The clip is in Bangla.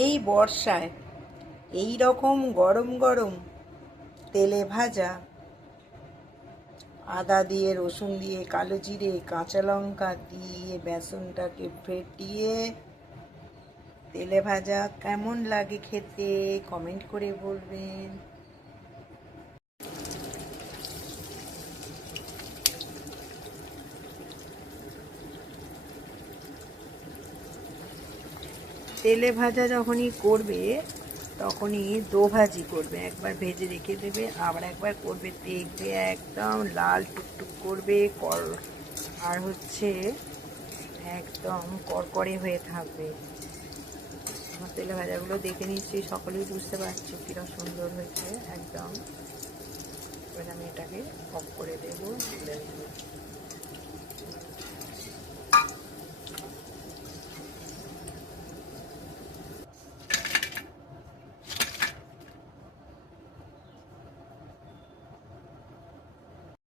এই বর্ষায় এই রকম গরম গরম তেলে ভাজা আদা দিয়ে, রসুন দিয়ে, কালো জিরে, কাঁচা লঙ্কা দিয়ে বেসনটাকে ফেটিয়ে তেলে ভাজা কেমন লাগে খেতে কমেন্ট করে বলবেন। তেলে ভাজা যখনই করবে তখনই দো ভাজি করবে, একবার ভেজে রেখে দেবে, আবার একবার করবে, দেখবে একদম লাল টুকটুক করবে আর হচ্ছে একদম করকরে হয়ে থাকবে। আমার তেলে ভাজাগুলো দেখে নিশ্চয়ই সকলেই বুঝতে পারছো কিরকম সুন্দর হয়েছে একদম। এবার আমি এটাকে অফ করে দেবো।